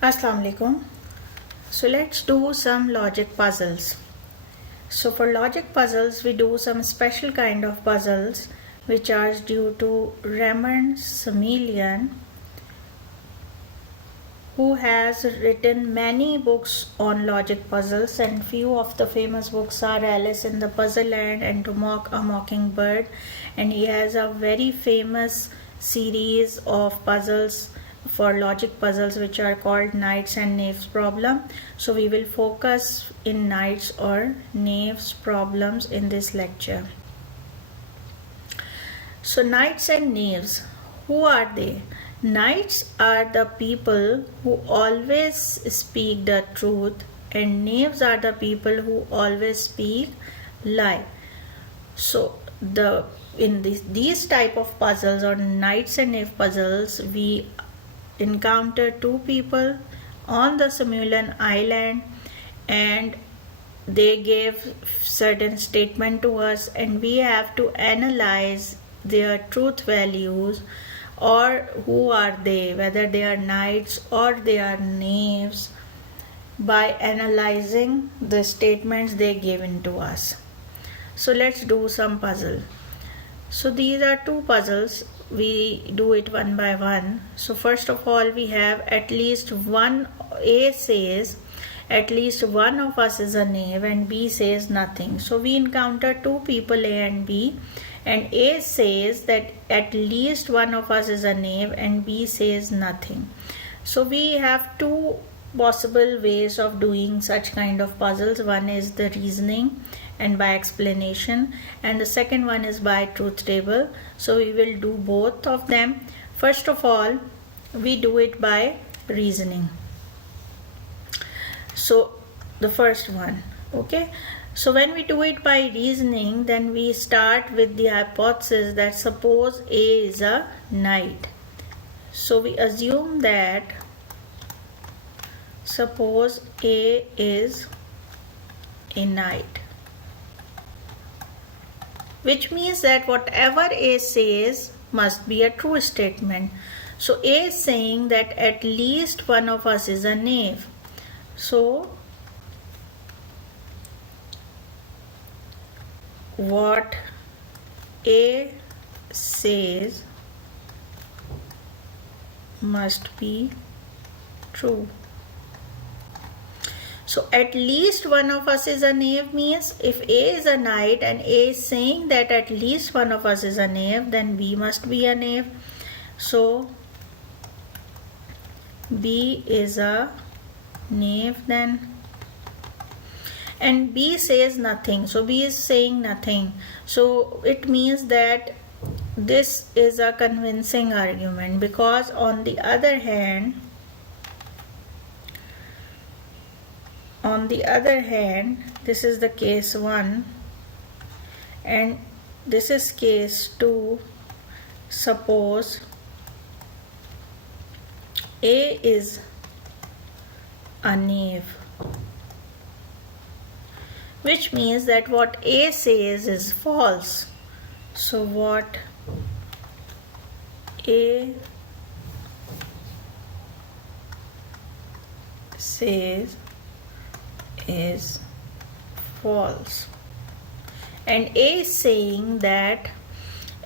Assalamu alaikum. So let's do some logic puzzles. So for logic puzzles we do some special kind of puzzles which are due to Raymond Semelian, who has written many books on logic puzzles, and few of the famous books are Alice in the Puzzle Land and To Mock a Mockingbird, and he has a very famous series of puzzles for logic puzzles which are called knights and knaves problem. So we will focus in knights or knaves problems in this lecture. So knights and knaves, who are they? Knights are the people who always speak the truth, and knaves are the people who always speak lie. So in these type of puzzles or knights and knave puzzles, we encounter two people on the Semelian island, and they gave certain statement to us, and we have to analyze their truth values, or who are they, whether they are knights or they are knaves, by analyzing the statements they given to us. So let's do some puzzle. So these are two puzzles. We do it one by one. So first of all, we have at least one. A says at least one of us is a knave, and B says nothing. So we encounter two people, A and B, and A says that at least one of us is a knave and B says nothing. So we have two possible ways of doing such kind of puzzles. One is the reasoning and by explanation, and the second one is by truth table. So we will do both of them. First of all, we do it by reasoning. So the first one, okay. So when we do it by reasoning, then we start with the hypothesis that suppose A is a knight. So we assume that suppose A is a knight, which means that whatever A says must be a true statement. So A is saying that at least one of us is a knave. So what A says must be true. So at least one of us is a knave means if A is a knight and A is saying that at least one of us is a knave, then B must be a knave. So B is a knave then. And B says nothing. So B is saying nothing. So it means that this is a convincing argument, because on the other hand, this is the case 1 and this is case 2. Suppose A is a knave, which means that what A says is false. So what A says is false, and A is saying that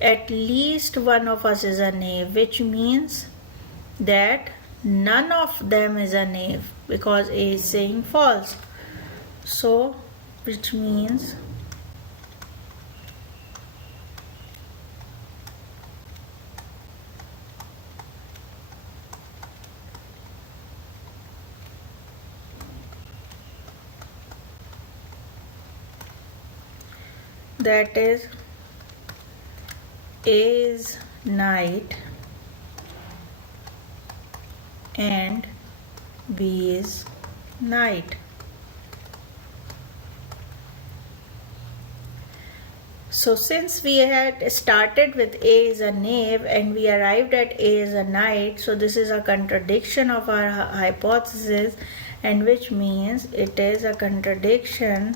at least one of us is a knave, which means that none of them is a knave, because A is saying false. So which means that is A is knight and B is knight. So since we had started with A is a knave and we arrived at A is a knight, so this is a contradiction of our hypothesis, and which means it is a contradiction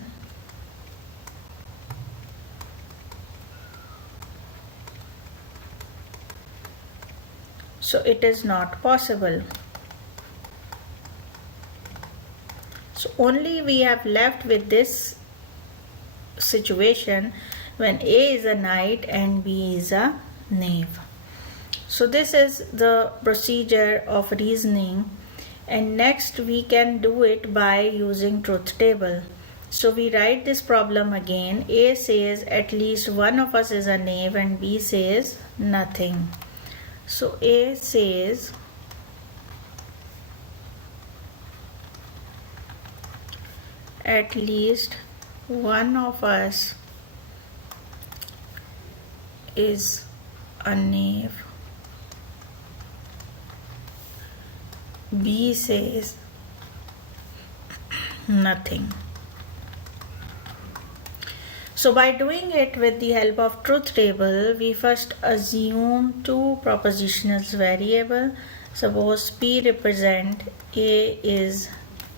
so it is not possible. So only we have left with this situation when A is a knight and B is a knave. So this is the procedure of reasoning, and next we can do it by using truth table. So we write this problem again. A says at least one of us is a knave and B says nothing. So A says at least one of us is a knave. B says nothing. So by doing it with the help of truth table, we first assume two propositional variables. Suppose P represent A is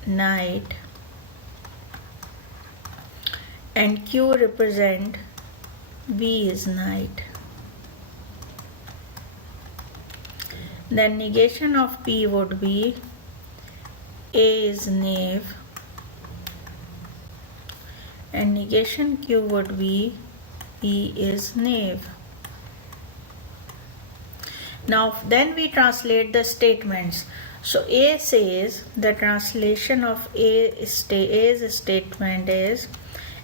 knight and Q represent B is knight. Then negation of P would be A is knave and negation Q would be B is knave. Now then we translate the statements. So A says, the translation of A's statement is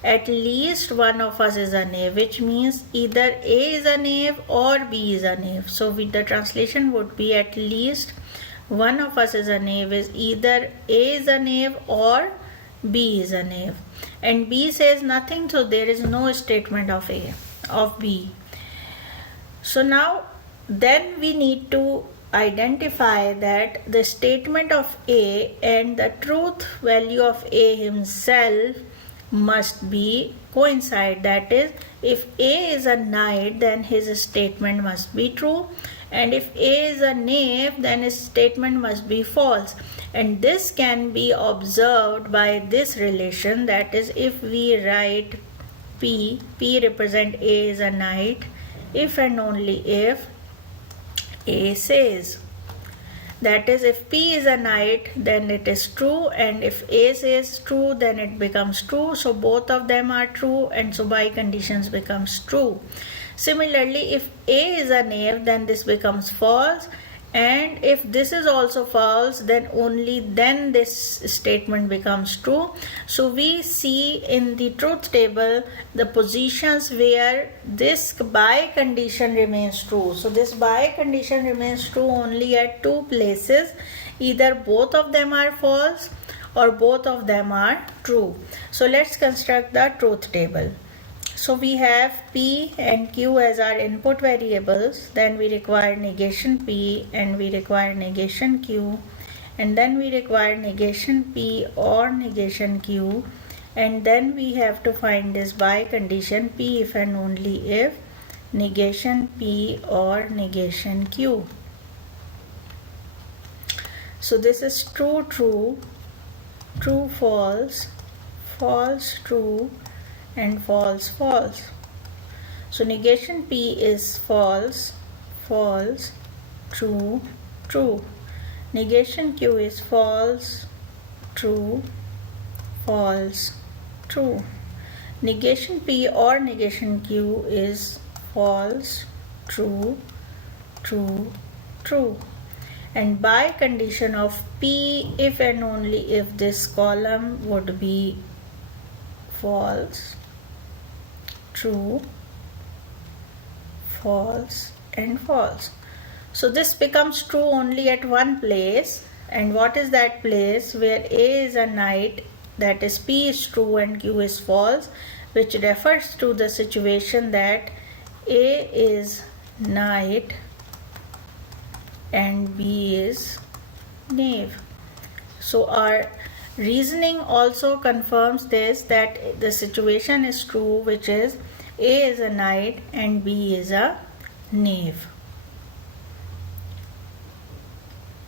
at least one of us is a knave, which means either A is a knave or B is a knave. So the translation would be at least one of us is a knave is either A is a knave or B is a knave. And B says nothing, so there is no statement of B. So now then we need to identify that the statement of A and the truth value of A himself must be coincide. That is, if A is a knight, then his statement must be true, and if A is a knave, then his statement must be false. And this can be observed by this relation, that is, if we write P represent A is a knight if and only if A says. That is, if P is a knight, then it is true, and if A says true, then it becomes true. So both of them are true, and so by conditions becomes true. Similarly, if A is a knave, then this becomes false, and if this is also false, then only then this statement becomes true. So we see in the truth table the positions where this by condition remains true. So this by condition remains true only at two places. Either both of them are false or both of them are true. So let's construct the truth table. So we have P and Q as our input variables, then we require negation P and we require negation Q, and then we require negation P or negation Q, and then we have to find this by condition P if and only if negation P or negation Q. So this is true, true, true, false, false, true, and false, false. So negation P is false, false, true, true. Negation Q is false, true, false, true. Negation P or negation Q is false, true, true, true. And by condition of P if and only if this column would be false, true, false, and false. So this becomes true only at one place, and what is that place? Where A is a knight, that is P is true and Q is false, which refers to the situation that A is knight and B is knave. So our reasoning also confirms this, that the situation is true, which is A is a knight and B is a knave.